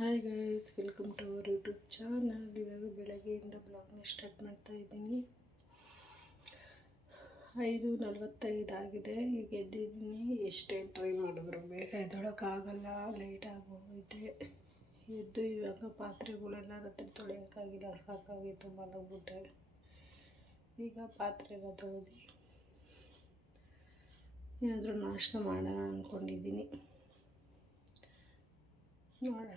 Hi guys, welcome to our YouTube channel. ಇವಾಗ ಬೆಳಗ್ಗೆಯಿಂದ ಬ್ಲಾಗ್ನ start ಮಾಡ್ತಾ ಇದ್ದೀನಿ. 5:45 ಆಗಿದೆ. ಈಗ ಎದ್ದಿದ್ದೀನಿ. ಎಷ್ಟೇ ಟ್ರೈ ಮಾಡಿದ್ರು ಬೇಗ ಎದ್ದೊಳಕ್ಕಾಗಲ್ಲ, ಲೇಟ್ ಆಗೋಗಿದೆ. ಎದ್ದು ಇವಾಗ ಪಾತ್ರೆಗಳೆಲ್ಲ ರಾತ್ರಿ ತೊಳೆಯೋಕ್ಕಾಗಿಲ್ಲ, ಸಾಕಾಗಿತ್ತು, ಮಲಗ್ಬಿಟ್ಟೆ. ಈಗ ಪಾತ್ರೆ ಎಲ್ಲ ತೊಳೆದು ಏನಾದರೂ ನಾಷ್ಟ ಮಾಡೋಣ ಅಂದ್ಕೊಂಡಿದ್ದೀನಿ. ನೋಡೋಣ,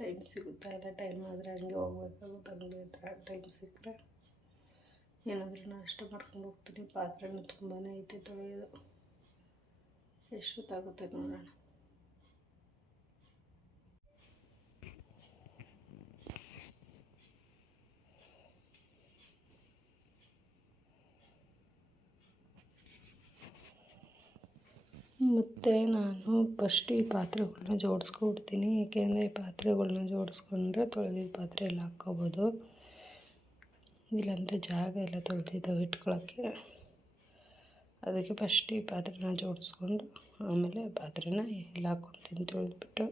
ಟೈಮ್ ಸಿಗುತ್ತಾ ಇಲ್ಲ. ಟೈಮ್ ಆದರೆ ಹಂಗೆ ಹೋಗ್ಬೇಕಾಗುತ್ತೆ. ಅಂಗಡಿ ಹತ್ರ ಟೈಮ್ ಸಿಕ್ಕರೆ ಏನಾದರೂ ನಾಷ್ಟ ಮಾಡ್ಕೊಂಡು ಹೋಗ್ತೀನಿ. ಪಾತ್ರೆನೂ ತುಂಬಾ ಐತೆ ತೊಳೆಯೋದು. ಎಷ್ಟೊತ್ತಾಗುತ್ತೆ ನೋಡೋಣ. ಮತ್ತು ನಾನು ಫಸ್ಟ್ ಈ ಪಾತ್ರೆಗಳನ್ನ ಜೋಡಿಸ್ಕೊಡ್ತೀನಿ. ಏಕೆಂದರೆ ಈ ಪಾತ್ರೆಗಳನ್ನ ಜೋಡಿಸ್ಕೊಂಡ್ರೆ ತೊಳೆದಿದ್ದ ಪಾತ್ರೆ ಎಲ್ಲ ಹಾಕ್ಕೋಬೋದು. ಇಲ್ಲಾಂದರೆ ಜಾಗ ಎಲ್ಲ ತೊಳೆದಿದ್ದಾವೆ ಇಟ್ಕೊಳ್ಳೋಕ್ಕೆ. ಅದಕ್ಕೆ ಫಸ್ಟ್ ಈ ಪಾತ್ರೆನ ಜೋಡಿಸ್ಕೊಂಡು ಆಮೇಲೆ ಪಾತ್ರೆನ ಎಲ್ಲ ಹಾಕ್ಕೊತೀನಿ ತೊಳೆದ್ಬಿಟ್ಟು.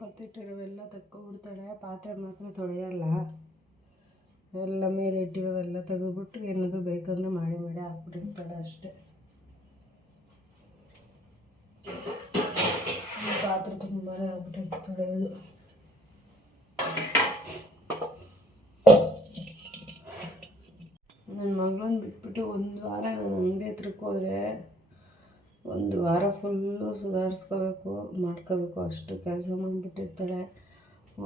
ಪತ್ತಿಟ್ಟಿರೋವೆಲ್ಲ ತಕ್ಕೊಬಿಡ್ತಾಳೆ. ಪಾತ್ರೆ ಮಾತ್ರ ತೊಳೆಯಲ್ಲ. ಎಲ್ಲ ಮೇಲೆ ಇಟ್ಟಿರೋವೆಲ್ಲ ತೆಗೆದುಬಿಟ್ಟು ಏನಾದರೂ ಬೇಕಂದ್ರೆ ಮಾಡಿ ಹಾಕ್ಬಿಟ್ಟಿರ್ತಾಳೆ ಅಷ್ಟೇ. ಪಾತ್ರೆ ತುಂಬಾ ಆಗ್ಬಿಟ್ಟಿರ್ತಾಳೆ ತೊಳೆಯೋದು. ನನ್ನ ಮಗಳನ್ನ ಬಿಟ್ಬಿಟ್ಟು ಒಂದು ವಾರ ನಾನು ಅಂಗಡಿ ಹತ್ರಕ್ಕೆ ಹೋದರೆ ಒಂದು ವಾರ ಫುಲ್ಲು ಸುಧಾರಿಸ್ಕೋಬೇಕು, ಮಾಡ್ಕೋಬೇಕು. ಅಷ್ಟು ಕೆಲಸ ಮಾಡಿಬಿಟ್ಟಿರ್ತಾಳೆ.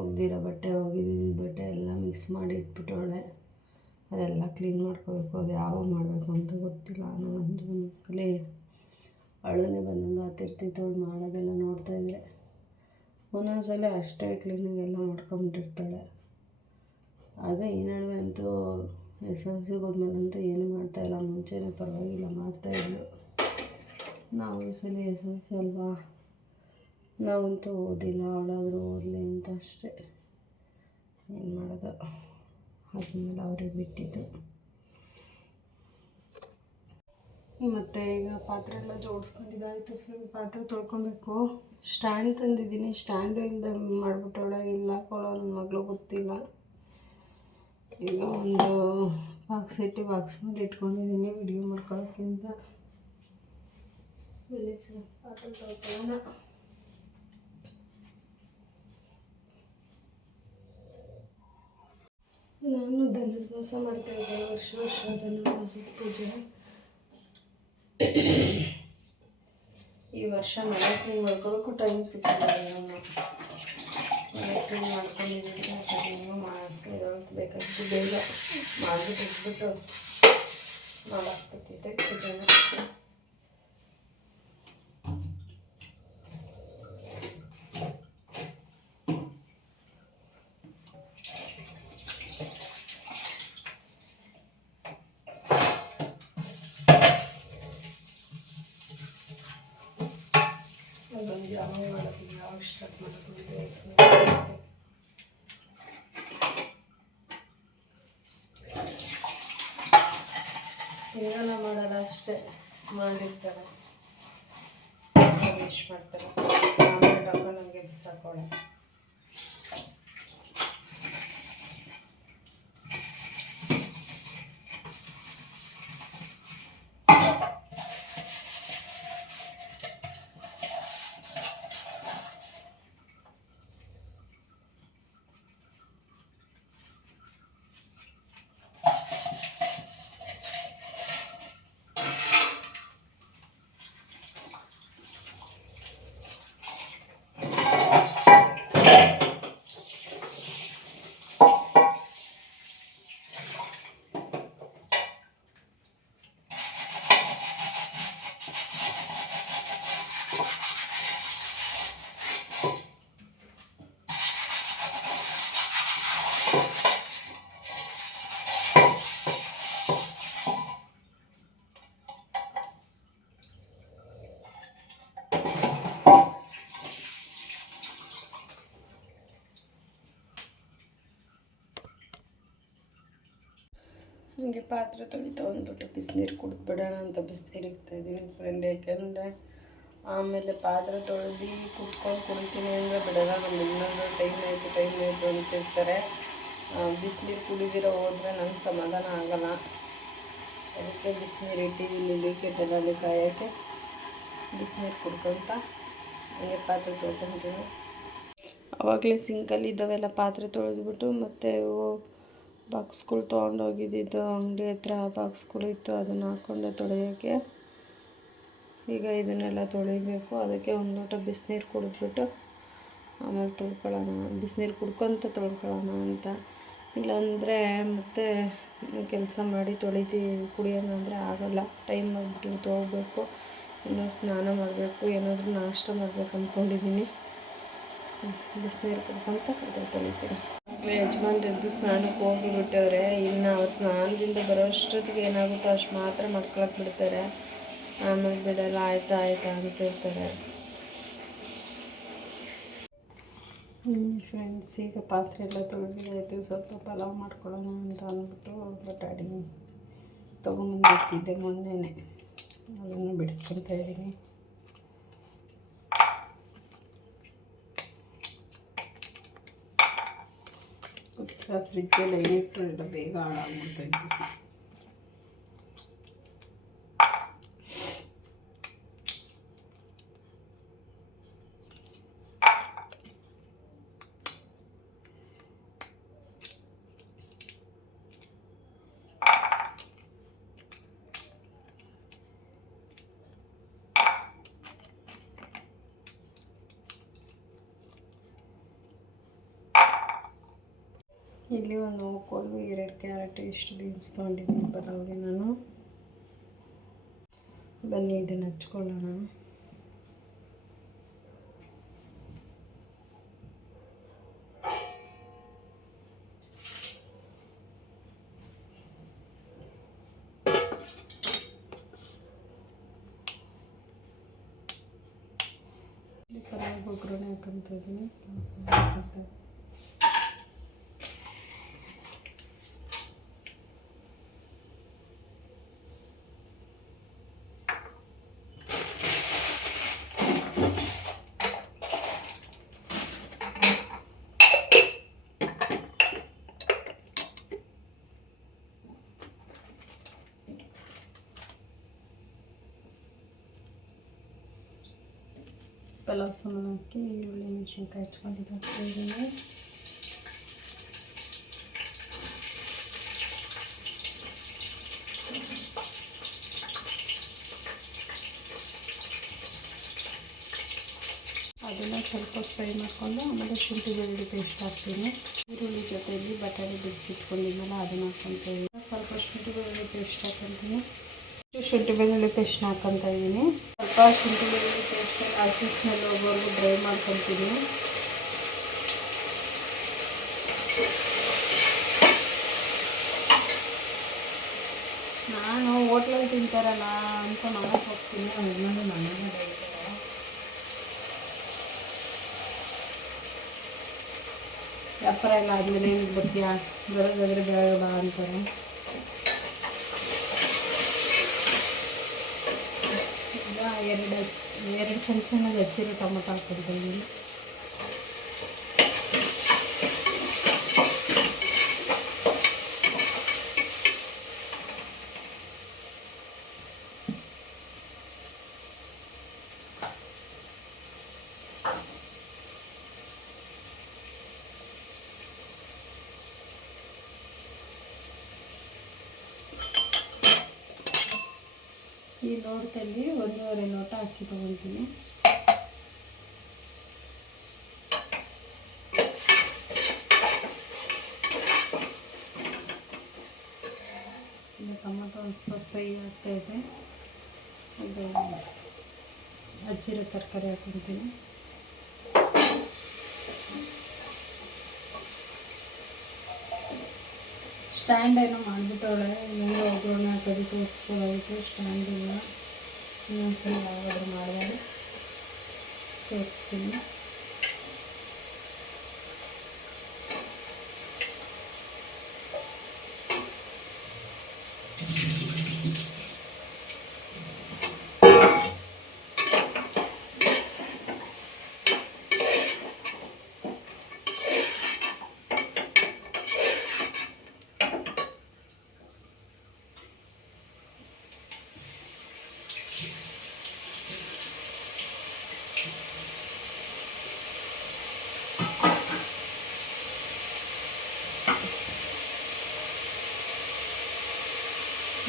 ಒಗ್ದಿರೋ ಬಟ್ಟೆ, ಒಗಿದಿದ್ದ ಬಟ್ಟೆ ಎಲ್ಲ ಮಿಕ್ಸ್ ಮಾಡಿ ಇಟ್ಬಿಟ್ಟವಳೆ. ಅದೆಲ್ಲ ಕ್ಲೀನ್ ಮಾಡ್ಕೋಬೇಕು. ಅದು ಯಾವ ಮಾಡಬೇಕು ಅಂತ ಗೊತ್ತಿಲ್ಲ. ನಾನಂತೂ ಒಂದೊಂದ್ಸಲ ಅಳುನೇ ಬಂದಂಗೆ ಆಗ್ತಿರ್ತೈತೆ ಅವಳು ಮಾಡೋದೆಲ್ಲ ನೋಡ್ತಾಯಿದ್ರೆ. ಒಂದೊಂದ್ಸಲ ಅಷ್ಟೇ ಕ್ಲೀನಾಗಿ ಎಲ್ಲ ಮಾಡ್ಕೊಂಬಿಟ್ಟಿರ್ತಾಳೆ. ಅದು ಈ ನಡುವೆ ಅಂತೂ SLC ಹೋದ್ಮೇಲಂತೂ ಏನೂ ಮಾಡ್ತಾಯಿಲ್ಲ. ಮುಂಚೆನೇ ಪರವಾಗಿಲ್ಲ ಮಾಡ್ತಾಯಿದ್ಲು. ನಾವು ಈ ಸಲ SLC ಅಲ್ವಾ, ನಾವಂತೂ ಓದಿಲ್ಲ, ಅವಳಾದರೂ ಓದಲಿ ಅಂತ ಅಷ್ಟೇ. ಏನು ಮಾಡೋದು, ಆದ್ಮೇಲೆ ಅವ್ರಿಗೆ ಬಿಟ್ಟಿದ್ದು. ಮತ್ತು ಈಗ ಪಾತ್ರೆ ಎಲ್ಲ ಜೋಡಿಸ್ಕೊಂಡಿದ್ದಾಯಿತು. ಪಾತ್ರೆ ತೊಳ್ಕೊಬೇಕು. ಸ್ಟ್ಯಾಂಡ್ ತಂದಿದ್ದೀನಿ. ಸ್ಟ್ಯಾಂಡು ಇಲ್ಲದೆ ಮಾಡಿಬಿಟ್ಟವಳೆ. ಇಲ್ಲ ಹಾಕೊಳ್ಳೋ ನನ್ನ ಮಗಳು ಗೊತ್ತಿಲ್ಲ. ಈಗ ಒಂದು ಬಾಕ್ಸ್ ಮಾಡಿ ಇಟ್ಕೊಂಡಿದ್ದೀನಿ ವಿಡಿಯೋ ಮಾಡ್ಕೊಳ್ಳೋಕ್ಕಿಂತ. ಪಾತ್ರೆ ತೊಳ್ಕೊಳ್ಳೋಣ. ನಾನು ಧನುರ್ಮಾಸ ಮಾಡ್ತಾಯಿದ್ದೆ ವರ್ಷ ಧನುರ್ಮಾಸದ ಪೂಜೆ. ಈ ವರ್ಷ ಮನೆ ಕ್ಲೀನ್ ಮಾಡ್ಕೊಳ್ಳೋಕ್ಕೂ ಟೈಮ್ ಸಿಗ್ತಿಲ್ಲ. ಮನೆ ಕ್ಲೀನ್ ಮಾಡ್ಕೊಂಡಿದ್ದೀನಿ. ಸರಿನೂ ಬೇಕಾಗಿತ್ತು. ಬೇಗ ಮಾಡಿಬಿಟ್ಟು ಇಟ್ಬಿಟ್ಟು ಮಾಡಾಕ್ಬಿಟ್ಟಿದ್ದೆ ಪೂಜೆನ. ಯಾವಾಗ ಮಾಡೋದು ಯಾವಾಗ ಸ್ಟಾರ್ಟ್ ಮಾಡೋದು ಸಿಂಗಲ ಮಾಡಲ್ಲ ಅಷ್ಟೇ ಮಾಡಿರ್ತಾರೆ ವಿಶ್ ಮಾಡ್ತಾರೆ ಆಮೇಲೆ ಡಬ್ಬ ನನಗೆ ಬಿಸಾಕೋಳೆ ನನಗೆ ಪಾತ್ರೆ ತೊಳಿತಾ ಅಂದ್ಬಿಟ್ಟು ಬಿಸಿನೀರು ಕುಡಿದ್ಬಿಡೋಣ ಅಂತ ಬಿಸಿನೀರು ಇಡ್ತಾಯಿದ್ದೀನಿ ಫ್ರೆಂಡ್. ಯಾಕೆಂದರೆ ಆಮೇಲೆ ಪಾತ್ರೆ ತೊಳೆದು ಕುತ್ಕೊಂಡು ಕುಡಿತೀನಿ ಅಂದರೆ ಬಿಡೋಲ್ಲ. ನಮ್ಮ ಇನ್ನೊಂದು ಟೈಮ್ ಆಯಿತು ಅಂತಿರ್ತಾರೆ. ಬಿಸಿನೀರು ಕುಡಿದಿರೋ ಹೋದರೆ ನಂಗೆ ಸಮಾಧಾನ ಆಗೋಲ್ಲ. ಅದಕ್ಕೆ ಬಿಸಿನೀರು ಇಟ್ಟಿದ್ದೀನಿ ಲೀಕೆಟಲ್ಲಿ ಕಾಯೋಕ್ಕೆ. ಬಿಸಿನೀರು ಕುಡ್ಕೊತ ಹಂಗೆ ಪಾತ್ರೆ ತೊಳ್ಕೊತೀನಿ. ಆವಾಗಲೇ ಸಿಂಕಲ್ಲಿ ಇದ್ದಾವೆಲ್ಲ ಪಾತ್ರೆ ತೊಳೆದ್ಬಿಟ್ಟು ಮತ್ತು ಬಾಕ್ಸ್ಗಳು ತೊಗೊಂಡೋಗಿದ್ದಿದ್ದು ಅಂಗಡಿ ಹತ್ರ ಬಾಕ್ಸ್ಗಳು ಇತ್ತು, ಅದನ್ನು ಹಾಕ್ಕೊಂಡೆ ತೊಳೆಯೋಕ್ಕೆ. ಈಗ ಇದನ್ನೆಲ್ಲ ತೊಳಿಬೇಕು. ಅದಕ್ಕೆ ಒಂದು ಲೋಟ ಬಿಸಿನೀರು ಕುಡಿದ್ಬಿಟ್ಟು ಆಮೇಲೆ ತೊಳ್ಕೊಳ್ಳೋಣ, ಬಿಸಿನೀರು ಕುಡ್ಕೊತ ತೊಳ್ಕೊಳ್ಳೋಣ ಅಂತ. ಇಲ್ಲಾಂದರೆ ಮತ್ತೆ ಕೆಲಸ ಮಾಡಿ ಕುಡಿಯೋಣ ಅಂದರೆ ಆಗೋಲ್ಲ. ಟೈಮ್ ಆಗಿಬಿಟ್ಟು ಹೋಗ್ಬೇಕು, ಇನ್ನೂ ಸ್ನಾನ ಮಾಡಬೇಕು, ಏನಾದರೂ ನಾಷ್ಟ ಮಾಡಬೇಕು ಅಂದ್ಕೊಂಡಿದ್ದೀನಿ. ಬಿಸಿನೀರು ಕುಡ್ಕೊತ ಅದೇ ತೊಳಿತೀನಿ. ಯಜಮಾನ್ರದ್ದು ಸ್ನಾನಕ್ಕೆ ಹೋಗಿಬಿಟ್ಟವ್ರೆ. ಇನ್ನು ಅವ್ರು ಸ್ನಾನದಿಂದ ಬರೋ ಅಷ್ಟೊತ್ತಿಗೆ ಏನಾಗುತ್ತೋ ಅಷ್ಟು ಮಾತ್ರ ಮಕ್ಕಳಕ್ಕೆ ಬಿಡ್ತಾರೆ. ಆಮೇಲೆ ಬಿಡಲ್ಲ, ಆಯ್ತಾ ಅಂತಿರ್ತಾರೆ. ಫ್ರೆಂಡ್ಸ್, ಈಗ ಪಾತ್ರೆ ಎಲ್ಲ ತೊಳೆದಿದ್ದಾಯಿತು. ಸ್ವಲ್ಪ ಪಲಾವ್ ಮಾಡ್ಕೊಳ್ಳೋಣ ಅಂತ ಅಂದ್ಬಿಟ್ಟು ಬಟಾಣಿ ತೊಗೊಂಬಂದಿಟ್ಟಿದ್ದೆ ಮೊನ್ನೆನೇ, ಅದನ್ನು ಬಿಡಿಸ್ಕೊತಾ ಇದ್ದೀನಿ. ಫ್ರಿಜ್ಜಲ್ಲಿ ಏನಿಟ್ಟರೆಲ್ಲ ಬೇಗ ಹಾಳಾಗ್ಬಿಡ್ತಾಯಿತ್ತು. ಇಲ್ಲಿ ಒಂದು ಕೋಲು, 2 ಕ್ಯಾರೆಟ್, ಇಷ್ಟು ಬೀನ್ಸ್ ತೊಗೊಂಡಿದ್ದೀನಿ ಪಲಾವ್ಗೆ ನಾನು. ಬನ್ನಿ ಇದನ್ನು ಹಚ್ಕೊಳ್ಳೋಣ. ಪಲಾವ್ ಒಗ್ಗರಣೆ ಹಾಕೊಂತ ಇದ್ದೀನಿ. ಪಲಾವ್ ಸಾಮಾನು ಹಾಕಿ ಈರುಳ್ಳಿ ಮೆಣಸಿನ್ಕಾಯಿ ಹಚ್ಕೊಂಡಿದ್ದೀನಿ. ಅದನ್ನು ಸ್ವಲ್ಪ ಫ್ರೈ ಮಾಡಿಕೊಂಡು ಆಮೇಲೆ ಶುಂಠಿ ಬೆಳ್ಳುಳ್ಳಿ ಪೇಸ್ಟ್ ಹಾಕ್ತೀನಿ. ಈರುಳ್ಳಿ ಜೊತೆಯಲ್ಲಿ ಬಟಾಣಿ ಬಿಡಿಸಿಟ್ಕೊಂಡಿದ್ನಲ್ಲ ಅದನ್ನು ಹಾಕ್ಕೊತಾ ಇದ್ದೀನಿ. ಸ್ವಲ್ಪ ಶುಂಠಿ ಬೆಳ್ಳುಳ್ಳಿ ಪೇಸ್ಟ್ ಹಾಕ್ಕೊತೀನಿ. ಶುಂಠಿ ಬೆಳ್ಳುಳ್ಳಿ ಪೇಸ್ಟ್ ಹಾಕ್ಕೊತಾ ಇದ್ದೀನಿ. ಸ್ವಲ್ಪ ಶುಂಠಿ ಬೆಳ್ಳುಳ್ಳಿ ಪೇಸ್ಟ್ ಹಸಿ ಸ್ಮೆಲ್ ಹೋಗೋವರೆಗೂ ಡ್ರೈ ಮಾಡ್ಕೊತೀನಿ. ನಾನು ಹೋಟ್ಲಲ್ಲಿ ತಿಂತಾರಲ್ಲ ಅಂತ ಮನೆಗೆ ಹೋಗ್ತೀನಿ. ಮನೆಗೆ ಬೈತಾರೆ. ವ್ಯಾಪಾರ ಎಲ್ಲ ಆದಮೇಲೆ ಏನು ಬರ್ತೀಯಾ, ಬರೋದಾದರೆ ಬೇಗ ಬಾ ಅಂತಾರೆ. ಈಗ ಎರಡು ಸಣ್ಣ ಸಣ್ಣಗೆ ಹಚ್ಚಿರೋ ಟೊಮೊಟೊ ಹಾಕ್ಕೊಳ್ತಾಯಿದ್ದೀನಿ. ಈ ಲೋಟದಲ್ಲಿ 1.5 ಲೋಟ ಅಕ್ಕಿ ತೊಗೊತೀನಿ. ಈಗ ಟೊಮೊಟೊ ಒಂದು ಸ್ವಲ್ಪ ಫ್ರೈ ಆಗ್ತಾಯಿದೆ. ಅದು ಹಚ್ಚಿರೋ ತರಕಾರಿ ಹಾಕ್ಕೊತೀನಿ. ಸ್ಟ್ಯಾಂಡ್ ಏನೋ ಮಾಡಿಬಿಟ್ಟವಳೆ, ಹೆಂಗೆ ಒಗ್ಗರಣೆ ಹಾಕೋದು ತೋರಿಸ್ಬೋದಾಗಿತ್ತು. ಸ್ಟ್ಯಾಂಡ್ ಇಲ್ಲ, ಇನ್ನೊಂದ್ಸಲ ಯಾವಾಗಾದ್ರೂ ಮಾಡಿದಾಗ ತೋರಿಸ್ತೀನಿ.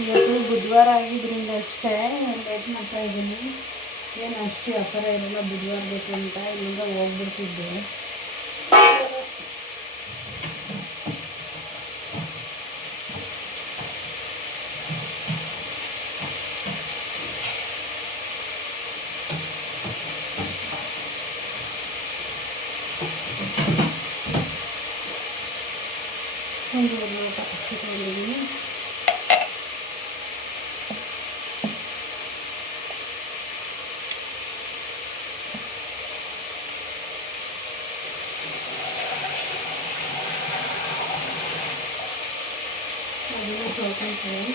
ಇವತ್ತು ಬುಧವಾರ ಆಗಿದ್ದರಿಂದ ಅಷ್ಟೇ ಲೇಟ್ ಮಾಡ್ತಾ ಇದ್ದೀನಿ. ಏನು ಅಷ್ಟು ವ್ಯಾಪಾರ ಇರಲ್ಲ ಬುಧವಾರ ಬೇಕು ಅಂತ, ಇಲ್ಲಿಂದ ಹೋಗ್ಬಿಡ್ತಿದ್ದೆ. ಒಂದು ಲೋಟ ಅಕ್ಕಿ ತೊಗೊಂಡಿದ್ದೀನಿ. ಅದನ್ನು ತೊಳ್ಕೊಳ್ತೀನಿ.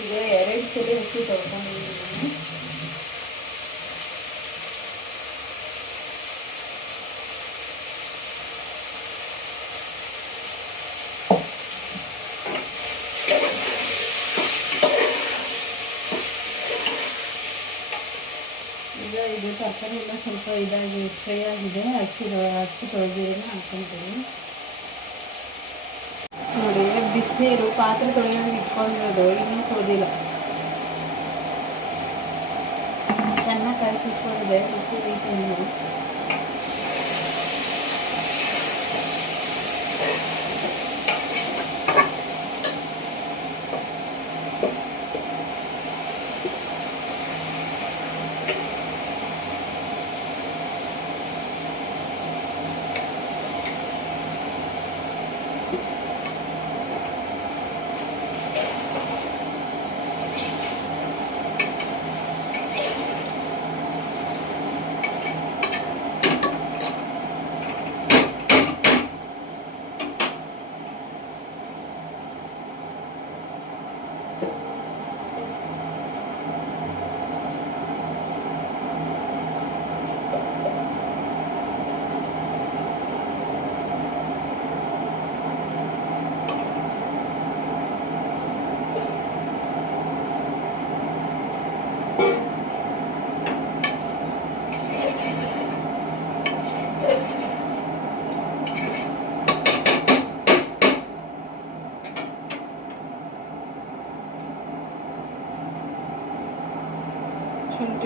ಈಗ 2 ಸಲ ಅಕ್ಕಿ ತೊಳ್ಕೊಂಡಿದ್ದೀನಿ. ಈಗ ಇದು ತರಕಾರಿ ಎಲ್ಲ ಸ್ವಲ್ಪ ಇದಾಗಿ ಫ್ರೈ ಆಗಿದೆ. ಅಕ್ಕಿ ತೊಳೆದಿರೋನ ಹಾಕ್ಕೊಳ್ತೀನಿ. ನೋಡಿ, ಬಿಸಿನೀರು ಪಾತ್ರೆ ತೊಳೆಯೋದು ಇಟ್ಕೊಂಡಿರೋದು ಇನ್ನೂ ತೊಳೆದಿಲ್ಲ. ಚೆನ್ನಾಗಿ ಕಾಯಿಸಿಟ್ಕೊಂಡಿದೆ ಬಿಸಿ ರೀತಿಯಿಂದ.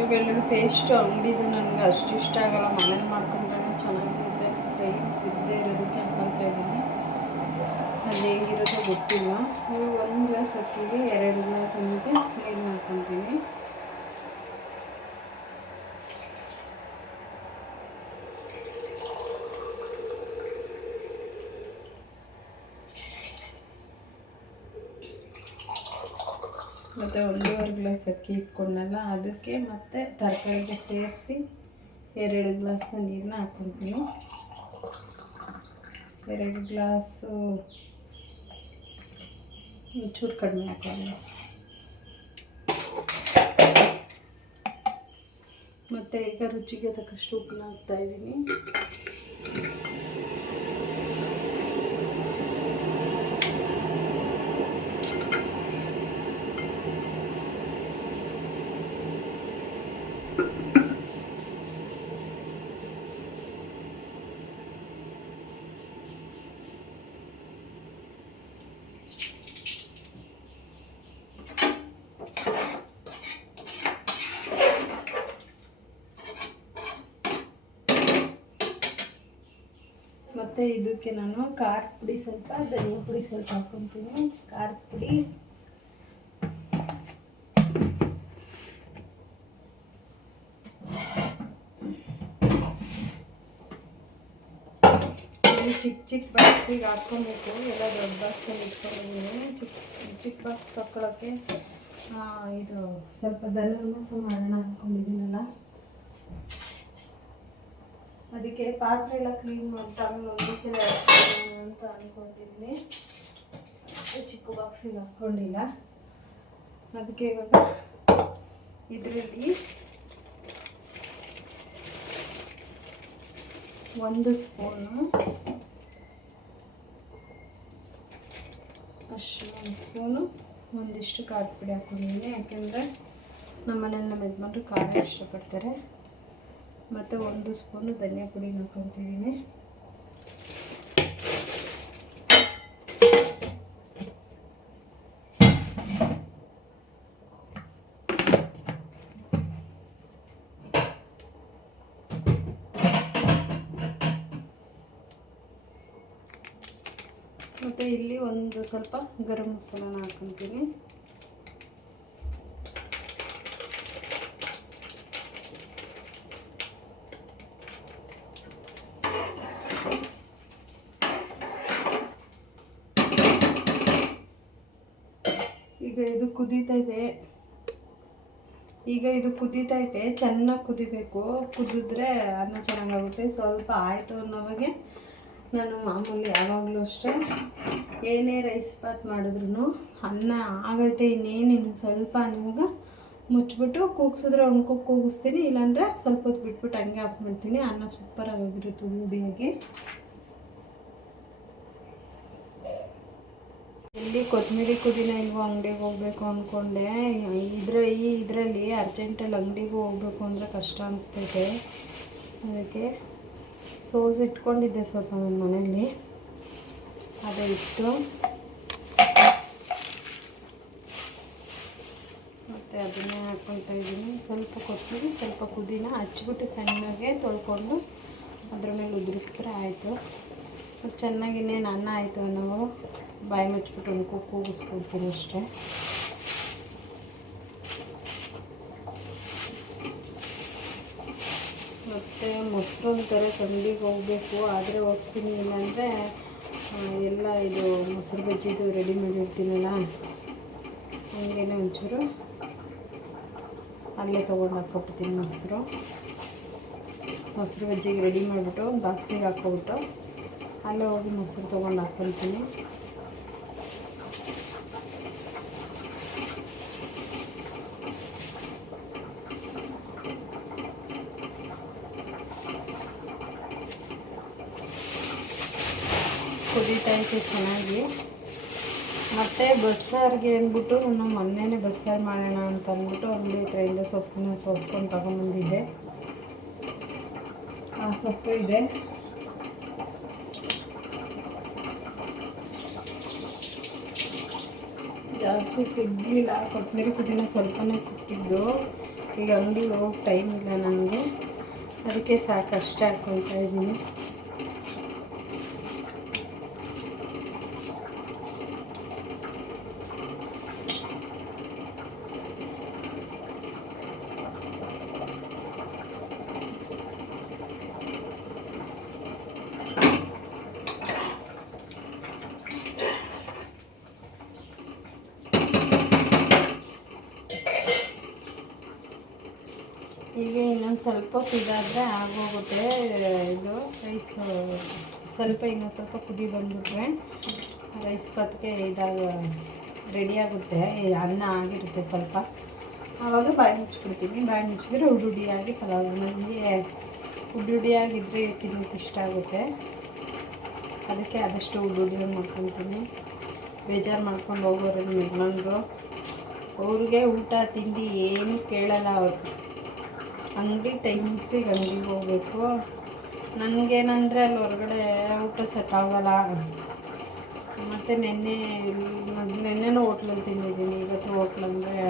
ಶುಂಠಿ ಬೆಳ್ಳುಳ್ಳಿ ಪೇಸ್ಟು ಅಂಗಡಿದು ನನಗೆ ಅಷ್ಟು ಇಷ್ಟ ಆಗಲ್ಲ, ಮನೇಲಿ ಮಾಡ್ಕೊಂಡ್ರೆ ಚೆನ್ನಾಗಿರುತ್ತೆ. ಟೈಮ್ ಸಿಗದೆ ಇರೋದಕ್ಕೆ ಹಾಕ್ಕೊತ ಇದ್ದೀನಿ. ಅದು ಹೇಗಿರುತ್ತೋ ಗೊತ್ತಿಲ್ಲ. ಇವಾಗ 1 ಗ್ಲಾಸ್ ಅಕ್ಕಿಗೆ 2 ಗ್ಲಾಸ್ ಅಂತೆ ನೀರು ಹಾಕ್ಕೊತೀನಿ. ಮತ್ತು 1.5 ಗ್ಲಾಸ್ ಅಕ್ಕಿ ಇಟ್ಕೊಂಡಲ್ಲ, ಅದಕ್ಕೆ ಮತ್ತು ತರಕಾರಿಗೆ ಸೇರಿಸಿ 2 ಗ್ಲಾಸ್ ನೀರನ್ನ ಹಾಕ್ಕೊತೀನಿ. 2 ಗ್ಲಾಸು ಒಂಚೂರು ಕಡಿಮೆ ಹಾಕೋಣ. ಮತ್ತು ಈಗ ರುಚಿಗೆ ತಕ್ಕಷ್ಟು ಉಪ್ಪನ್ನ ಹಾಕ್ತಾಯಿದ್ದೀನಿ. ಮತ್ತು ಇದಕ್ಕೆ ನಾನು ಖಾರದ ಪುಡಿ ಸ್ವಲ್ಪ, ಧನಿಯಾ ಪುಡಿ ಸ್ವಲ್ಪ ಹಾಕ್ಕೊತೀನಿ. ಖಾರದ ಪುಡಿ, ಚಿಕ್ಕ ಬಾಕ್ಸಿಗೆ ಹಾಕ್ಕೊಬೇಕು. ಎಲ್ಲ ದೊಡ್ಡ ಬಾಕ್ಸಲ್ಲಿ ಇಟ್ಕೊಂಡಿದ್ದೀನಿ. ಚಿಕ್ಕ ಬಾಕ್ಸ್ ತಗೊಳ್ಳೋಕ್ಕೆ ಇದು ಸ್ವಲ್ಪ ಧನುರ್ಮಾಸ ಮಾಡೋಣ ಅಂದ್ಕೊಂಡಿದ್ದೀನಲ್ಲ, ಅದಕ್ಕೆ ಪಾತ್ರೆ ಎಲ್ಲ ಕ್ಲೀನ್ ಮಾಡಿ ಒಂದು ಸಲ ಅಂತ ಅಂದ್ಕೊಂಡಿದ್ದೀನಿ. ಚಿಕ್ಕ ಬಾಕ್ಸಿಗೆ ಹಾಕ್ಕೊಂಡಿಲ್ಲ. ಅದಕ್ಕೆ ಇವಾಗ ಇದರಲ್ಲಿ 1 ಸ್ಪೂನು ಅಷ್ಟು, 1 ಸ್ಪೂನು ಒಂದಿಷ್ಟು ಖಾರದ ಪುಡಿ ಹಾಕ್ಕೊಂಡಿದ್ದೀನಿ. ಯಾಕೆಂದರೆ ನಮ್ಮನೇಲಿ ನಮ್ಮ ಯಜಮಾನ್ರು ಖಾರ ಇಷ್ಟಪಡ್ತಾರೆ. ಮತ್ತು 1 ಸ್ಪೂನು ಧನಿಯಾ ಪುಡಿ ಹಾಕ್ಕೊತಿದ್ದೀನಿ. ಮತ್ತು ಇಲ್ಲಿ ಒಂದು ಸ್ವಲ್ಪ ಗರಂ ಮಸಾಲಾನ ಹಾಕ್ಕೊತೀನಿ. ಈಗ ಇದು ಕುದೀತೈತೆ, ಚೆನ್ನಾಗಿ ಕುದಿಬೇಕು. ಕುದಿದ್ರೆ ಅನ್ನ ಚೆನ್ನಾಗಾಗುತ್ತೆ. ಸ್ವಲ್ಪ ಆಯಿತು ಅನ್ನೋವಾಗೆ ನಾನು ಮಾಮೂಲಿ ಯಾವಾಗಲೂ ಅಷ್ಟೇ ಏನೇ ರೈಸ್ ಬಾತ್ ಮಾಡಿದ್ರು ಅನ್ನ ಆಗೈತೆ ಇನ್ನೇನು ಸ್ವಲ್ಪ ಅನ್ನುವಾಗ ಮುಚ್ಚಿಬಿಟ್ಟು ಕೂಗಿಸಿದ್ರೆ ಒಂದು ಕೂಗಿಸ್ತೀನಿ, ಇಲ್ಲಾಂದರೆ ಸ್ವಲ್ಪ ಹೊತ್ತು ಬಿಟ್ಬಿಟ್ಟು ಹಂಗೆ ಆಫ್ ಮಾಡ್ತೀನಿ. ಅನ್ನ ಸೂಪರಾಗಿರುತ್ತೆ ಉಡಿಯಾಗಿ. ಇಲ್ಲಿ ಕೊತ್ತಂಬರಿ ಪುದೀನ ಇಲ್ವೋ ಅಂಗಡಿಗೆ ಹೋಗ್ಬೇಕು ಅಂದ್ಕೊಂಡೆ. ಇದರಲ್ಲಿ ಅರ್ಜೆಂಟಲ್ಲಿ ಅಂಗಡಿಗೂ ಹೋಗ್ಬೇಕು ಅಂದರೆ ಕಷ್ಟ ಅನಿಸ್ತೈತೆ. ಅದಕ್ಕೆ ಸೋಸ್ ಇಟ್ಕೊಂಡಿದ್ದೆ ಸ್ವಲ್ಪ ನನ್ನ ಮನೇಲಿ, ಅದೇ ಇಟ್ಟು ಮತ್ತು ಅದನ್ನೇ ಹಾಕ್ಕೊಳ್ತಾ ಇದ್ದೀನಿ. ಸ್ವಲ್ಪ ಕೊತ್ತಂಬರಿ, ಸ್ವಲ್ಪ ಪುದೀನ ಹಚ್ಬಿಟ್ಟು ಸಣ್ಣಗೆ ತೊಳ್ಕೊಂಡು ಅದ್ರ ಮೇಲೆ ಉದುರಿಸಿದ್ರೆ ಆಯಿತು. ಚೆನ್ನಾಗಿ ಇನ್ನೇನು ಅನ್ನ ಆಯಿತು ಅನ್ನೋ ಬಾಯಿ ಮುಚ್ಚಿಬಿಟ್ಟು ಒಂದು ಕೂಗಿಸ್ಕೊಳ್ತೀನಿ ಅಷ್ಟೇ. ಮತ್ತು ಮೊಸರು ಅಂತಾರೆ ಅಂಗಡಿಗೆ ಹೋಗಬೇಕು, ಆದರೆ ಹೋಗ್ತೀನಿ. ಇಲ್ಲಾಂದರೆ ಎಲ್ಲ ಇದು ಮೊಸರು ಬಜ್ಜಿದು ರೆಡಿ ಮಾಡಿರ್ತೀನಲ್ಲ, ಹಂಗೇನೆ ಒಂಚೂರು ಅಲ್ಲೇ ತೊಗೊಂಡು ಹಾಕ್ಕೊಬಿಡ್ತೀನಿ. ಮೊಸರು ಬಜ್ಜಿಗೆ ರೆಡಿ ಮಾಡಿಬಿಟ್ಟು ಬಾಕ್ಸಿಗೆ ಹಾಕ್ಕೊಬಿಟ್ಟು ಅಲ್ಲೇ ಹೋಗಿ ಮೊಸರು ತೊಗೊಂಡು ಹಾಕ್ಕೊಳ್ತೀನಿ. ಕುದೀತೈತೆ ಚೆನ್ನಾಗಿ. ಮತ್ತು ಬಸ್ಸಾರಿಗೆ ಅಂದ್ಬಿಟ್ಟು ನಾನು ಮೊನ್ನೆನೇ ಬಸ್ಸಾರು ಮಾಡೋಣ ಅಂತ ಅಂದ್ಬಿಟ್ಟು ಅಂಗಡಿ ಹತ್ರದಿಂದ ಸೊಪ್ಪನ್ನ ಸೋಸ್ಕೊಂಡು ತಗೊಂಬಂದಿದ್ದೆ. ಆ ಸೊಪ್ಪು ಇದೆ. ಜಾಸ್ತಿ ಸಿಗಲಿಲ್ಲ, ಕೊತ್ತಂಬರಿ ಪುದೀನ ಸ್ವಲ್ಪನೇ ಸಿಕ್ಕಿದ್ದು. ಈಗ ಅಂಗಡಿಗೆ ಹೋಗಿ ಟೈಮ್ ಇಲ್ಲ ನನಗೆ, ಅದಕ್ಕೆ ಸಾಕಷ್ಟು ಹಾಕ್ಕೊಳ್ತಾ ಇದ್ದೀನಿ. ಈಗ ಇನ್ನೊಂದು ಸ್ವಲ್ಪ ಕುದಾದರೆ ಆಗೋಗುತ್ತೆ. ಇದು ರೈಸ್ ಸ್ವಲ್ಪ ಇನ್ನೊಂದು ಸ್ವಲ್ಪ ಕುದಿ ಬಂದುಬಿಟ್ರೆ ರೈಸ್ ಕತ್ಗೆ ರೆಡಿ ಆಗುತ್ತೆ. ಅನ್ನ ಆಗಿರುತ್ತೆ ಸ್ವಲ್ಪ, ಆವಾಗ ಬಾಯಿ ಮುಚ್ಚಿಬಿಡ್ತೀನಿ. ಬಾಯಿ ಮುಚ್ಚಿದ್ರೆ ಉಡುಡಿಯಾಗಿ ಪಲಾವ್. ನನಗೆ ಉಡುಡಿಯಾಗಿದ್ದರೆ ತಿನ್ನೋಕ್ಕೆ ಇಷ್ಟ ಆಗುತ್ತೆ, ಅದಕ್ಕೆ ಆದಷ್ಟು ಉಡುಡಿಯಾಗಿ ಮಾಡ್ಕೊತೀನಿ. ಬೇಜಾರು ಮಾಡ್ಕೊಂಡು ಹೋಗೋರು ಯಜಮಾನ್ರು, ಅವ್ರಿಗೆ ಊಟ ತಿಂಡಿ ಏನೂ ಕೇಳಲ್ಲ ಅವರು. ಅಂಗಡಿ ಟೈಮಿಂಗ್ಸಿಗೆ ಅಂಗಡಿಗೆ ಹೋಗಬೇಕು. ನನಗೇನಂದರೆ ಅಲ್ಲಿ ಹೊರಗಡೆ ಊಟ ಸೆಟ್ ಆಗೋಲ್ಲ. ಮತ್ತು ನೆನ್ನೆನೂ ಹೋಟ್ಲಲ್ಲಿ ತಿಂದಿದ್ದೀನಿ, ಇವತ್ತು ಹೋಟ್ಲಂದರೆ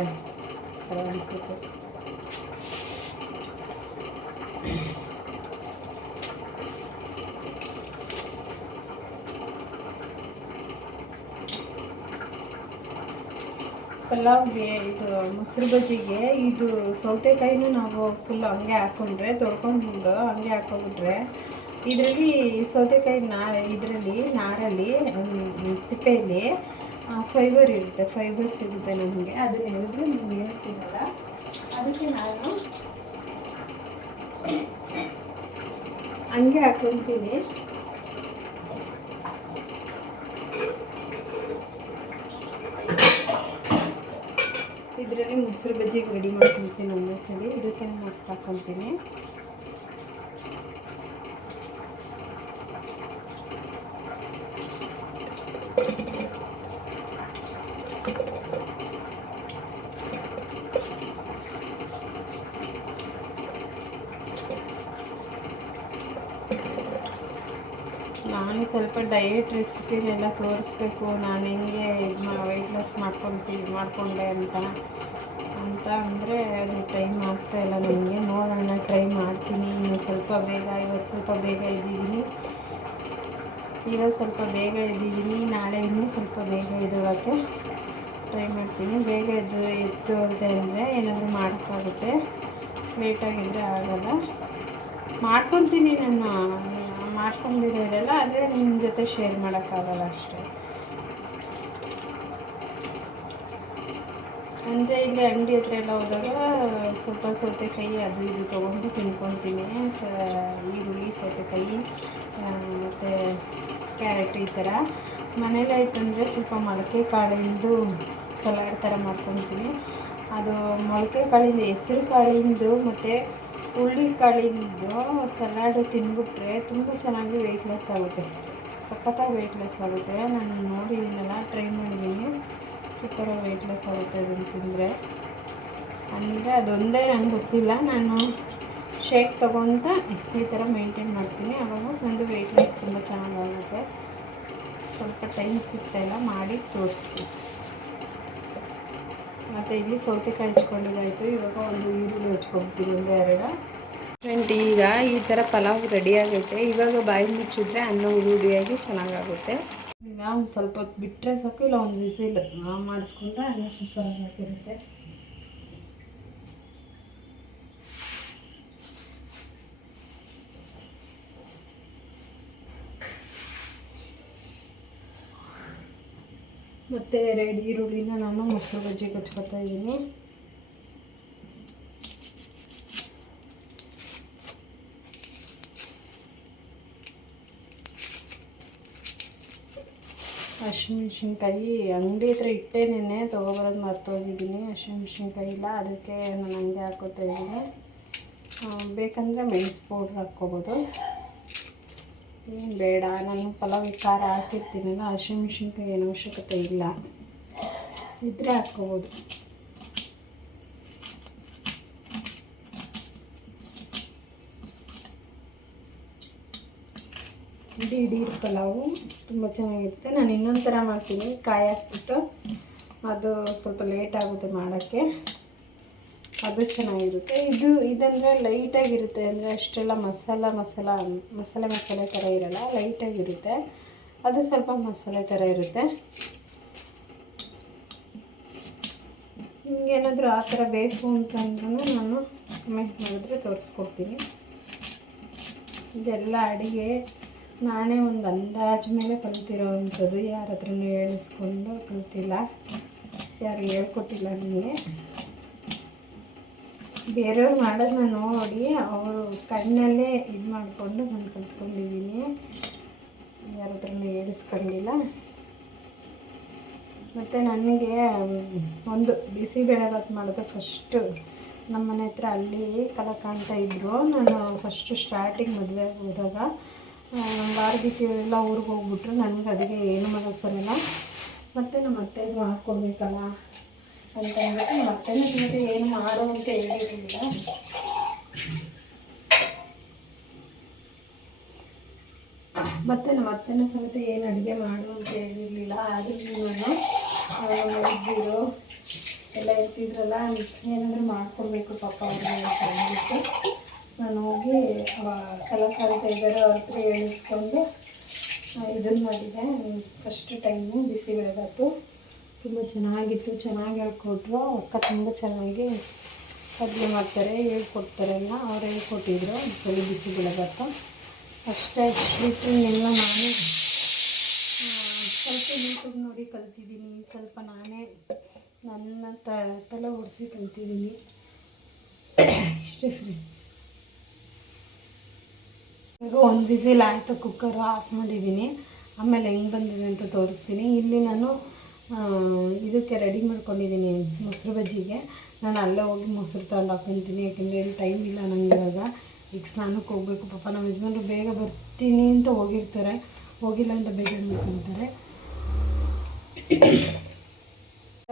ಥರ ಅನಿಸುತ್ತೆ. ಪಲಾವ್ಗೆ ಇದು ಮೊಸರು ಬಜ್ಜಿಗೆ ಇದು ಸೌತೆಕಾಯಿನೂ ನಾವು ಫುಲ್ ಹಂಗೆ ಹಾಕ್ಕೊಂಡ್ರೆ ತೊಳ್ಕೊಂಡು ಹಂಗೆ ಹಾಕ್ಕೊಂಡ್ಬಿಟ್ರೆ ಇದರಲ್ಲಿ ಸೌತೆಕಾಯಿ ನಾರಲ್ಲಿ ಸಿಪ್ಪೆಯಲ್ಲಿ ಫೈಬರ್ ಇರುತ್ತೆ, ಫೈಬರ್ ಸಿಗುತ್ತೆ ನಮಗೆ. ಅದನ್ನ ಹೇಳಿದ್ರೆ ನಮ್ಗೆ ಏನು ಸಿಗಲ್ಲ. ಅದಕ್ಕೆ ನಾನು ಹಂಗೆ ಹಾಕ್ಕೊತೀನಿ. ಇದರಲ್ಲಿ ಮೊಸರು ಬಜ್ಜಿಗೆ ರೆಡಿ ಮಾಡ್ಕೊಳ್ತೀನಿ ಒಂದೇ ಸಲ. ಇದಕ್ಕೆ ಮೊಸರು ಹಾಕ್ಕೊಳ್ತೀನಿ. ನಾನು ಸ್ವಲ್ಪ ಡಯಟ್ ರೆಸಿಪಿನೆಲ್ಲ ತೋರಿಸ್ಬೇಕು, ನಾನು ಹೆಂಗೆ ವೆಯ್ಟ್ ಲಾಸ್ ಮಾಡಿಕೊಂಡೆ ಅಂತ ಅಂದರೆ ಅದು ಟ್ರೈ ಮಾಡ್ತಾಯಿಲ್ಲ ನನಗೆ. ನೋಡೋಣ, ಟ್ರೈ ಮಾಡ್ತೀನಿ. ಇನ್ನು ಸ್ವಲ್ಪ ಬೇಗ, ಇವತ್ತು ಸ್ವಲ್ಪ ಬೇಗ ಇದ್ದಿದ್ದೀನಿ, ಸ್ವಲ್ಪ ಬೇಗ ಇದ್ದಿದ್ದೀನಿ. ನಾಳೆ ಇನ್ನೂ ಸ್ವಲ್ಪ ಬೇಗ ಎದ್ದೇಳೋಕ್ಕೆ ಟ್ರೈ ಮಾಡ್ತೀನಿ. ಬೇಗ ಎದ್ದೋದೆ ಅಂದರೆ ಏನಾದರೂ ಮಾಡೋಕ್ಕಾಗುತ್ತೆ, ಲೇಟಾಗಿದ್ದರೆ ಆಗೋಲ್ಲ. ಮಾಡ್ಕೊತೀನಿ, ನಾನು ಮಾಡ್ಕೊಂಡಿರೋದೆಲ್ಲ, ಆದರೆ ನಿಮ್ಮ ಜೊತೆ ಶೇರ್ ಮಾಡೋಕ್ಕಾಗಲ್ಲ ಅಷ್ಟೇ. ಅಂದರೆ ಇಲ್ಲಿ ಅಂಗಡಿ ಹತ್ರ ಎಲ್ಲ ಹೋದಾಗ ಸ್ವಲ್ಪ ಸೌತೆಕಾಯಿ ಅದು ಇದು ತೊಗೊಂಡು ತಿನ್ಕೊತೀನಿ. ಈರುಳ್ಳಿ, ಸೌತೆಕಾಯಿ ಮತ್ತು ಕ್ಯಾರೆಟ್ ಈ ಥರ. ಮನೇಲಿ ಆಯ್ತಂದರೆ ಸ್ವಲ್ಪ ಮೊಳಕೆ ಕಾಳಿಂದು ಸಲಾಡ್ ಥರ ಮಾಡ್ಕೊತೀನಿ. ಅದು ಮೊಳಕೆ ಕಾಳಿಂದ, ಹೆಸರು ಕಾಳಿಂದು ಮತ್ತು ಹುಳ್ಳಿಕಾಳಿಂದು ಸಲಾಡು ತಿಂದ್ಬಿಟ್ರೆ ತುಂಬ ಚೆನ್ನಾಗಿ ವೆಯ್ಟ್ ಲಾಸ್ ಆಗುತ್ತೆ, ಸಖತ್ತಾಗಿ ವೆಯ್ಟ್ ಲಾಸ್ ಆಗುತ್ತೆ. ನಾನು ನೋಡಿದ್ದೀನಲ್ಲ, ಟ್ರೈ ಮಾಡಿದ್ದೀನಿ, ಸೂಪರಾಗಿ ವೆಯ್ಟ್ ಲಾಸ್ ಆಗುತ್ತೆ ಅದನ್ನು ತಿಂದರೆ. ಅಂದರೆ ಅದೊಂದೇ ನಂಗೆ ಗೊತ್ತಿಲ್ಲ, ನಾನು ಶೇಕ್ ತೊಗೊತ ಈ ಥರ ಮೇಂಟೈನ್ ಮಾಡ್ತೀನಿ. ಆವಾಗ ನಂದು ವೆಯ್ಟ್ ಲಾಸ್ ತುಂಬ ಚೆನ್ನಾಗಾಗುತ್ತೆ. ಸ್ವಲ್ಪ ಟೈಮ್ ಸಿಗ್ತಾಯಿಲ್ಲ, ಮಾಡಿ ತೋರಿಸ್ತೀನಿ. ಮತ್ತು ಇಲ್ಲಿ ಸೌತೆಕಾಯಿ ಹಚ್ಕೊಂಡಿದ್ದಾಯಿತು. ಇವಾಗ ಒಂದು ಈರುಳ್ಳಿ ಹಚ್ಕೊಳ್ತೀನಿ, ಒಂದೆರಡು. ಫ್ರೆಂಡ್, ಈಗ ಈ ಥರ ಪಲಾವ್ ರೆಡಿ ಆಗೈತೆ. ಇವಾಗ ಬಾಯಿ ಮುಚ್ಚಿದ್ರೆ ಅನ್ನ ಉರುಡಿಯಾಗಿ ಚೆನ್ನಾಗಾಗುತ್ತೆ. ಈಗ ಒಂದು ಸ್ವಲ್ಪ ಹೊತ್ತು ಬಿಟ್ಟರೆ ಸಾಕು, ಇಲ್ಲ ಒಂದು ವಿಸಿಲ್ ಮಾಡಿಸ್ಕೊಂಡ್ರೆ ಅನ್ನ ಸೂಪರಾಗಿ ಹಾಕಿರುತ್ತೆ. ಮತ್ತು 2 ಈರುಳ್ಳಿನ ನಾನು ಮೊಸರು ಬಜ್ಜಿಗೆ ಹಚ್ಕೊತಾ ಇದ್ದೀನಿ. ಹಸಿಮೆಣ್ಸಿನ್ಕಾಯಿ ಅಂಗಡಿ ಹತ್ರ ಇಟ್ಟೆ, ನೆನ್ನೆ ತೊಗೊಬರೋದು ಮರ್ತೋಗಿದ್ದೀನಿ. ಹಸಿಮೆಣ್ಸಿನ್ಕಾಯಿ ಇಲ್ಲ, ಅದಕ್ಕೆ ನಾನು ಹಂಗೆ ಹಾಕ್ಕೋತಾ ಇದ್ದೀನಿ. ಬೇಕಂದರೆ ಮೆಣಸು ಪೌಡ್ರ್ ಹಾಕ್ಕೋಬೋದು, ಏನು ಬೇಡ. ನಾನು ಪಲಾವ್ ಖಾರ ಹಾಕಿರ್ತೀನಲ್ಲ, ಹಸಿಮೆಣ್ಸಿನ್ಕಾಯಿ ಏನೋ ಅವಶ್ಯಕತೆ ಇಲ್ಲ, ಇದ್ದರೆ ಹಾಕ್ಕೋಬೋದು. ಇಡೀ ಪಲಾವು ತುಂಬ ಚೆನ್ನಾಗಿರುತ್ತೆ. ನಾನು ಇನ್ನೊಂದು ಥರ ಮಾಡ್ತೀನಿ, ಕಾಯಿ ಹಾಕ್ಬಿಟ್ಟು. ಅದು ಸ್ವಲ್ಪ ಲೇಟ್ ಆಗುತ್ತೆ ಮಾಡೋಕ್ಕೆ. ಅದು ಚೆನ್ನಾಗಿರುತ್ತೆ. ಇದಂದರೆ ಲೈಟಾಗಿರುತ್ತೆ, ಅಂದರೆ ಅಷ್ಟೆಲ್ಲ ಮಸಾಲೆ ಥರ ಇರಲ್ಲ, ಲೈಟಾಗಿರುತ್ತೆ. ಅದು ಸ್ವಲ್ಪ ಮಸಾಲೆ ಥರ ಇರುತ್ತೆ. ನಿಮಗೇನಾದರೂ ಆ ಥರ ಬೇಕು ಅಂತಂದ್ರೂ ನಾನು ಕಮೆಂಟ್ ಮಾಡಿದ್ರೆ ತೋರಿಸ್ಕೊಡ್ತೀನಿ. ಇದೆಲ್ಲ ಅಡುಗೆ ನಾನೇ ಒಂದು ಅಂದಾಜು ಮೇಲೆ ಕಲ್ತಿರೋವಂಥದ್ದು, ಯಾರ ಹತ್ರನೂ ಹೇಳಿಸ್ಕೊಂಡು ಕಲ್ತಿಲ್ಲ, ಯಾರು ಹೇಳ್ಕೊಟ್ಟಿಲ್ಲ ನನಗೆ. ಬೇರೆಯವ್ರು ಮಾಡೋದನ್ನ ನೋಡಿ ಅವರು ಕಣ್ಣಲ್ಲೇ ಇದು ಮಾಡಿಕೊಂಡು ನಾನು ಕಲ್ತ್ಕೊಂಡಿದ್ದೀನಿ, ಯಾರ ಹತ್ರನೂ ಹೇಳಿಸ್ಕೊಂಡಿಲ್ಲ. ಮತ್ತು ನನಗೆ ಒಂದು ಬಿಸಿಬೇಳೆಭಾತ್ ಮಾಡೋದು ಫಸ್ಟು ನಮ್ಮ ಮನೆ ಹತ್ರ ಅಲ್ಲಿ ಕಾಣ್ತಾ ಇದ್ದರು. ನಾನು ಫಸ್ಟು ಸ್ಟಾರ್ಟಿಂಗ್ ಮದುವೆ ಹೋದಾಗ ವಾರದಿತ್ತೆಲ್ಲ ಊರಿಗೆ ಹೋಗ್ಬಿಟ್ರು, ನನಗೆ ಅಡುಗೆ ಏನು ಮಾಡೋಕ್ಕೆ ಬರೋಲ್ಲ. ಮತ್ತು ನಮ್ಮ ಅತ್ತೆಗೆ ಮಾಡ್ಕೊಡ್ಬೇಕಲ್ಲ ಅಂತ ಅಂದ್ಬಿಟ್ಟು ನಮ್ಮ ಅತ್ತೆನ ಜೊತೆ ಏನು ಮಾಡು ಅಂತ ಹೇಳಿರಲಿಲ್ಲ. ಮತ್ತು ನಮ್ಮ ಅತ್ತೆನ ಸಮೇತ ಏನು ಅಡುಗೆ ಮಾಡು ಅಂತ ಹೇಳಿರಲಿಲ್ಲ. ಆದರೂ ನಾನು ಇದ್ದಿರು ಎಲ್ಲ ಇರ್ತಿದ್ರಲ್ಲ, ಏನಾದರೂ ಮಾಡ್ಕೊಡ್ಬೇಕು ಪಾಪ ಅವ್ರಿಗೆ ಅಂತ ಅಂದ್ಬಿಟ್ಟು ನಾನು ಹೋಗಿ ಕಲಾಕಾಂತ ಇದ್ದಾರೆ ಅವ್ರ ಹತ್ರ ಹೇಳಿಸ್ಕೊಂಡು ಇದನ್ನು ಮಾಡಿದೆ. ಫಸ್ಟ್ ಟೈಮು ಬಿಸಿಬೇಳೆಭಾತು ತುಂಬ ಚೆನ್ನಾಗಿತ್ತು, ಚೆನ್ನಾಗಿ ಹೇಳ್ಕೊಟ್ರು. ಅಕ್ಕ ತುಂಬ ಚೆನ್ನಾಗಿ ಅಡುಗೆ ಮಾಡ್ತಾರೆ, ಹೇಳ್ಕೊಡ್ತಾರೆ ಎಲ್ಲ, ಅವ್ರು ಹೇಳ್ಕೊಟ್ಟಿದ್ರು ಬಿಸಿಬೇಳೆಭಾತು. ಅಷ್ಟೇ ಬಿಟ್ಟು ಎಲ್ಲ ನಾನೇ ಸ್ವಲ್ಪ ಯೂಟ್ಯೂಬ್ ನೋಡಿ ಕಲ್ತಿದ್ದೀನಿ, ಸ್ವಲ್ಪ ನಾನೇ ನನ್ನ ತಲೆ ಓಡಿಸಿ ಕಲ್ತಿದ್ದೀನಿ. ಇಷ್ಟೇ ಫ್ರೆಂಡ್ಸ್. ಈಗ ಒಂದು ವಿಸಿಲ್ ಆಯಿತು, ಕುಕ್ಕರು ಆಫ್ ಮಾಡಿದ್ದೀನಿ. ಆಮೇಲೆ ಹೆಂಗೆ ಬಂದಿದೆ ಅಂತ ತೋರಿಸ್ತೀನಿ. ಇಲ್ಲಿ ನಾನು ಇದಕ್ಕೆ ರೆಡಿ ಮಾಡ್ಕೊಂಡಿದ್ದೀನಿ ಮೊಸರು ಬಜ್ಜಿಗೆ. ನಾನು ಅಲ್ಲೇ ಹೋಗಿ ಮೊಸರು ತಗೊಂಡು ಹಾಕ್ಕೊತೀನಿ, ಯಾಕೆಂದರೆ ಏನು ಟೈಮ್ ಇಲ್ಲ ನನಗೆ ಇವಾಗ. ಈಗ ಸ್ನಾನಕ್ಕೆ ಹೋಗಬೇಕು. ಪಾಪ ನಮ್ಮ ಯಜಮಾನ್ರು ಬೇಗ ಬರ್ತೀನಿ ಅಂತ ಹೋಗಿರ್ತಾರೆ, ಹೋಗಿಲ್ಲ ಅಂತ ಬೇಜಾರು ಮಾಡ್ಕೊತಾರೆ.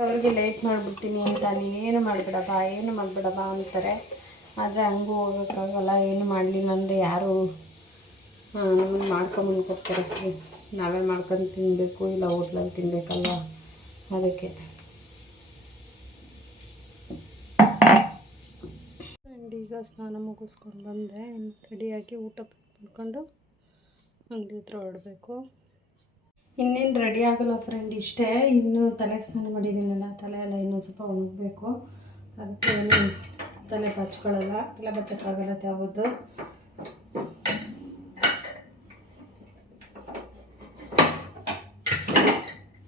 ಅವ್ರಿಗೆ ಲೇಟ್ ಮಾಡಿಬಿಡ್ತೀನಿ ಅಂತ, ನೀನೇನು ಮಾಡಬೇಡಪ್ಪ ಅಂತಾರೆ. ಆದರೆ ಹಂಗೂ ಹೋಗೋಕ್ಕಾಗಲ್ಲ, ಏನು ಮಾಡಲಿಲ್ಲ ಅಂದರೆ ಯಾರು ನಮ್ಮನ್ನು ಮಾಡ್ಕೊಂಬಂದು ಕೊಡ್ತಾರೆ. ನಾವೇ ಮಾಡ್ಕೊಂಡು ತಿನ್ನಬೇಕು, ಇಲ್ಲ ಹೋಟ್ಲಲ್ಲಿ ತಿನ್ನಬೇಕಲ್ವ, ಅದಕ್ಕೆ. ಆ್ಯಂಡ್ ಈಗ ಸ್ನಾನ ಮುಗಿಸ್ಕೊಂಡು ಬಂದೆ, ರೆಡಿಯಾಗಿ ಊಟ ಮಾಡ್ಕೊಂಡು ಅಂಗಡಿ ಹತ್ರ ಹೊರಡಬೇಕು. ಇನ್ನೇನು ರೆಡಿ ಆಗೋಲ್ಲ ಫ್ರೆಂಡ್, ಇಷ್ಟೇ. ಇನ್ನೂ ತಲೆ ಸ್ನಾನ ಮಾಡಿದ್ದೀನಲ್ಲ, ತಲೆ ಎಲ್ಲ ಇನ್ನೊಂದು ಸ್ವಲ್ಪ ಒಣಗಬೇಕು. ಅದಕ್ಕೆ ತಲೆ ಬಚ್ಕೊಳ್ಳಲ್ಲ, ತಲೆ ಬಚ್ಚಕ್ಕಾಗಲ್ಲ ಯಾವುದು.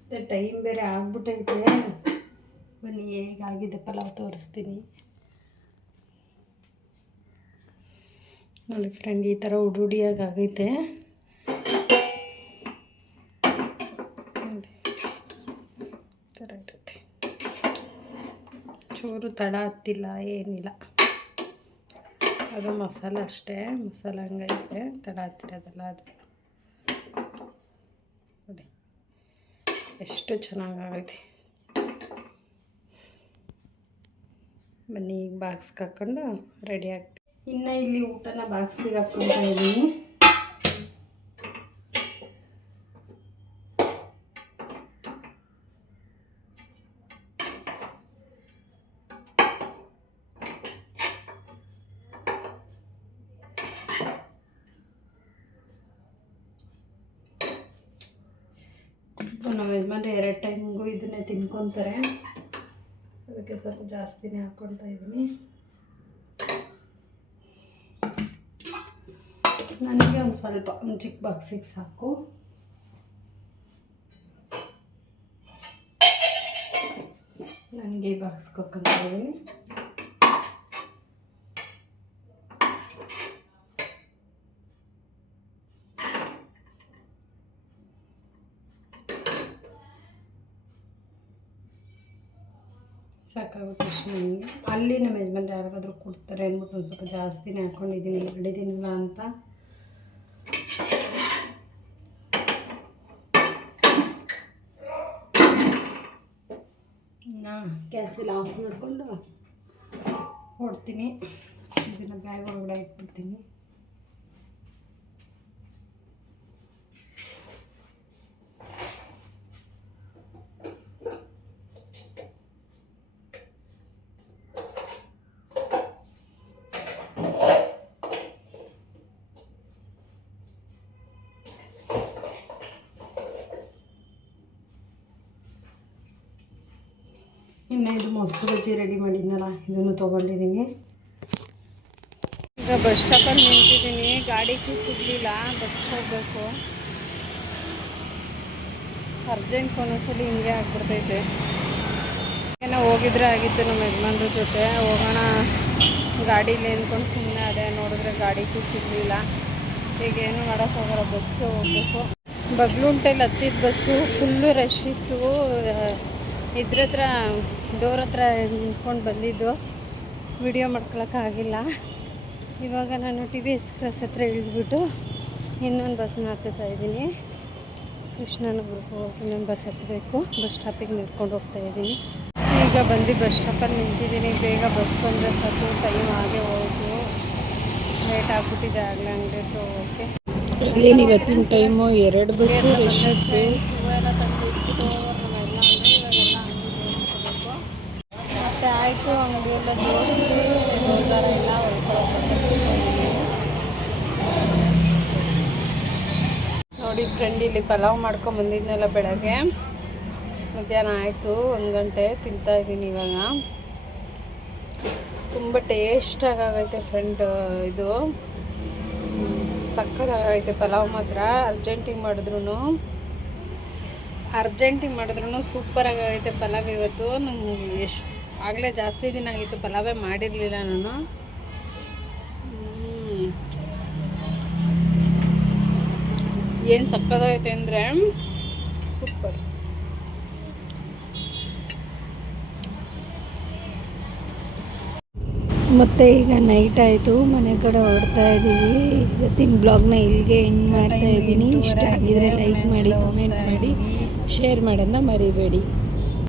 ಮತ್ತು ಟೈಮ್ ಬೇರೆ ಆಗ್ಬಿಟ್ಟೈತೆ. ಬನ್ನಿ ಹೇಗಾಗಿದೆ ಪಲಾವ್ ತೋರಿಸ್ತೀನಿ ನೋಡಿ ಫ್ರೆಂಡ್. ಈ ಥರ ಉಡುಡಿಯಾಗಿ ಆಗೈತೆ ಇರುತ್ತೆ. ಚೂರು ತಡ ಹತ್ತಿಲ್ಲ, ಏನಿಲ್ಲ. ಅದು ಮಸಾಲೆ ಅಷ್ಟೇ, ಮಸಾಲೆ ಹಂಗೈತೆ, ತಡ ಹತ್ತಿರೋದಲ್ಲ ಅದು. ನೋಡಿ ಎಷ್ಟು ಚೆನ್ನಾಗೈತೆ. ಬನ್ನಿ ಈಗ ಬಾಕ್ಸ್ಗೆ ಹಾಕ್ಕೊಂಡು ರೆಡಿ ಆಗ್ತೀವಿ. ಇನ್ನು ಇಲ್ಲಿ ಊಟನ ಬಾಕ್ಸಿಗೆ ಹಾಕ್ಕೊತಾ ಇದ್ದೀನಿ. ನಮ್ಮ ಯಜಮಾನ್ರು 2 ಟೈಮ್ಗೂ ಇದನ್ನೇ ತಿನ್ಕೊತಾರೆ, ಅದಕ್ಕೆ ಸ್ವಲ್ಪ ಜಾಸ್ತಿನೇ ಹಾಕ್ಕೊಳ್ತಾ ಇದ್ದೀನಿ. ನನಗೆ ಒಂದು ಸ್ವಲ್ಪ ಒಂದು ಚಿಕ್ಕ ಬಾಕ್ಸಿಗೆ ಸಾಕು. ನನಗೆ ಈ ಬಾಕ್ಸ್ಗೆ ಹಾಕ್ಕೊತಾ ಇದ್ದೀನಿ. ಸಾಕಾಗುತ್ತೆ ಅಷ್ಟು ನನಗೆ. ಅಲ್ಲಿ ನಮ್ಮ ಯಜಮಾನ್ರು ಯಾರಿಗಾದ್ರೂ ಕೊಡ್ತಾರೆ ಅಂದ್ಬಿಟ್ಟು ಒಂದು ಸ್ವಲ್ಪ ಜಾಸ್ತಿನೇ ಹಾಕ್ಕೊಂಡಿದ್ದೀನಿ, ಹಿಡಿದಿನಿಲ್ಲ ಅಂತ. ಗ್ಯಾಸೆಲ್ಲ ಆಫ್ ಮಾಡಿಕೊಂಡು ಹೊಡ್ತೀನಿ. ಇದನ್ನು ಬ್ಯಾಗ್ ಒಳಗಡೆ ಇಟ್ಬಿಡ್ತೀನಿ. ಇನ್ನು ಇದು ಮೊಸರು ಬಜ್ಜಿ ರೆಡಿ ಮಾಡಿದ್ನಲ್ಲ ಇದನ್ನು ತೊಗೊಂಡಿದ್ದೀನಿ. ಈಗ ಬಸ್ ಸ್ಟಾಪಲ್ಲಿ ನಿಂತಿದ್ದೀನಿ, ಗಾಡಿಗೆ ಸಿಗಲಿಲ್ಲ, ಬಸ್ ಹೋಗಬೇಕು. ಅರ್ಜೆಂಟ್ ಒಂದೊಂದ್ಸಲಿ ಹಿಂಗೆ ಆಗ್ಬಿಡ್ತೈತೆ. ಏನೋ ಹೋಗಿದ್ರೆ ಆಗಿತ್ತು ನಮ್ಮ ಯಜಮಾನ್ರ ಜೊತೆ, ಹೋಗೋಣ ಗಾಡೀಲಿ ಅಂದ್ಕೊಂಡು ಸುಮ್ಮನೆ ಅದೇ, ನೋಡಿದ್ರೆ ಗಾಡಿಗೆ ಸಿಗಲಿಲ್ಲ. ಈಗೇನು ಮಾಡೋಕ್ಕಾಗಲ್ಲ, ಬಸ್ಗೆ ಹೋಗ್ಬೇಕು. ಬಗ್ಲುಂಟಲ್ಲಿ ಹತ್ತಿದ ಬಸ್ಸು ಫುಲ್ಲು ರಶ್ ಇತ್ತು. ಇದ್ರ ಹತ್ರ ಡೋರ್ ಹತ್ರ ನಿಂತ್ಕೊಂಡು ಬಂದಿದ್ದು, ವಿಡಿಯೋ ಮಾಡ್ಕೊಳಕ್ಕಾಗಿಲ್ಲ. ಇವಾಗ ನಾನು TVS ಕ್ರಾಸ್ ಹತ್ರ ಇಳಿದ್ಬಿಟ್ಟು ಇನ್ನೊಂದು ಬಸ್ನ ಹತ್ತುತ್ತಾ ಇದ್ದೀನಿ. ಕೃಷ್ಣನಗರಕ್ಕೆ ಹೋಗಿ ಇನ್ನೊಂದು ಬಸ್ ಹತ್ತಬೇಕು. ಬಸ್ ಸ್ಟಾಪಿಗೆ ನಿಂತ್ಕೊಂಡು ಹೋಗ್ತಾಯಿದ್ದೀನಿ. ಈಗ ಬಂದು ಬಸ್ ಸ್ಟಾಪಲ್ಲಿ ನಿಂತಿದ್ದೀನಿ. ಬೇಗ ಬಸ್ ಬಂದರೆ ಸಾಕು, ಟೈಮ್ ಆಗೇ ಹೋಯ್ತು, ಲೇಟ್ ಆಗಿಬಿಟ್ಟಿದೆ ಆಗಲೇ ಅಂಗಡಿ ಹೋಗೋಕ್ಕೆ. ಏನು ಇವತ್ತಿನ ಟೈಮು 2 ಬಸ್ಸು ರಶ್ ಇತ್ತು. ಎಲ್ಲ ತಂದು ಇಟ್ಬಿಟ್ಟು ನಮ್ಮೆಲ್ಲ ಅಂದರೆ ಇವಾಗೆಲ್ಲ ಅಂಗಡಿ ಜೋಡಿಸ್ಕೋಬೇಕು. ಮತ್ತು ಆಯಿತು, ಅಂಗಡಿಯೆಲ್ಲ ಜೋಡಿಸಿ ರೋಜಾರ ಎಲ್ಲ ನೋಡಿ ಫ್ರೆಂಡ್, ಇಲ್ಲಿ ಪಲಾವ್ ಮಾಡ್ಕೊಂಬಂದಿದ್ನೆಲ್ಲ ಬೆಳಗ್ಗೆ. ಮಧ್ಯಾಹ್ನ ಆಯಿತು, 1 ಗಂಟೆ ತಿಂತಾಯಿದ್ದೀನಿ ಇವಾಗ. ತುಂಬ ಟೇಸ್ಟಾಗೈತೆ ಫ್ರೆಂಡ್, ಇದು ಸಕ್ಕತ್ತಾಗೈತೆ ಪಲಾವ್ ಮಾತ್ರ. ಅರ್ಜೆಂಟಿಗೆ ಮಾಡಿದ್ರು ಸೂಪರಾಗೈತೆ ಪಲಾವ್ ಇವತ್ತು. ನಂಗೆ ಎಷ್ಟು ಆಗಲೇ ಜಾಸ್ತಿ ದಿನ ಆಗಿತ್ತು ಪಲಾವೇ ಮಾಡಿರಲಿಲ್ಲ ನಾನು. ಏನು ಸಕ್ಕತ್ತಾಗೈತೆ ಅಂದರೆ ಸೂಪರ್. ಮತ್ತು ಈಗ ನೈಟ್ ಆಯಿತು, ಮನೆ ಕಡೆ ಹೊರಡ್ತಾ ಇದ್ದೀವಿ. ಇವತ್ತಿನ ಬ್ಲಾಗ್ನ ಇಲ್ಲಿಗೆ ಎಂಡ್ ಮಾಡ್ತಾ ಇದ್ದೀನಿ. ಇಷ್ಟ ಆಗಿದ್ರೆ ಲೈಕ್ ಮಾಡಿ, ಕಮೆಂಟ್ ಮಾಡಿ, ಶೇರ್ ಮಾಡೋದನ್ನ ಮರಿಬೇಡಿ.